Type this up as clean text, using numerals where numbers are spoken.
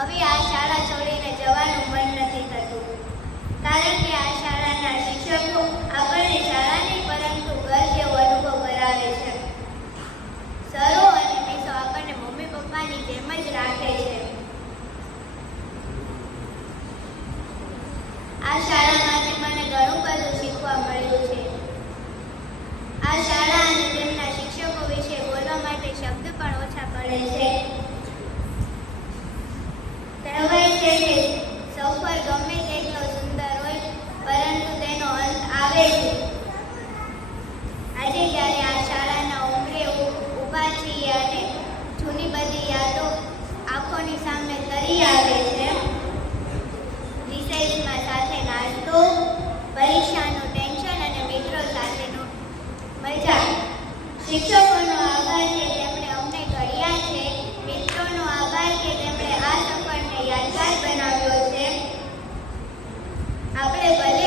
હવે આ શાળા છોડીને જવાનું મન નથી થતું, કારણ કે આ શાળાના શિક્ષકો આપણને શાળા નહીં પરંતુ ઘર જેવો અનુભવ કરાવે છે. સરો અને મિસો આપણને મમ્મી પપ્પાની જેમ જ રાખે છે. આ શાળામાંથી મને ઘણું બધું શીખવા મળ્યું છે. આ શાળા અને તેમના શિક્ષકો વિશે બોલવા માટે શબ્દ પણ ઓછા પડે છે. કહેવાય છે કે સફર ગમે તેટલો સુંદર હોય પરંતુ તેનો અંત આવે છે. આજે જ્યારે આ શાળાના ઉંબરે ઊભા છીએ અને જૂની બધી યાદો આંખોની સામે તરી આવે છે. રિસેસમાં સાથે નાસ્તો, પરીક્ષાનું ટેન્શન અને મિત્રો સાથેનો મજા. શિક્ષકોનો આભાર કે તેમણે અમને ઘડ્યા છે. મિત્રોનો આભાર કે તેમણે આ સફરને યાદગાર બનાવ્યો છે. આપણે ભલે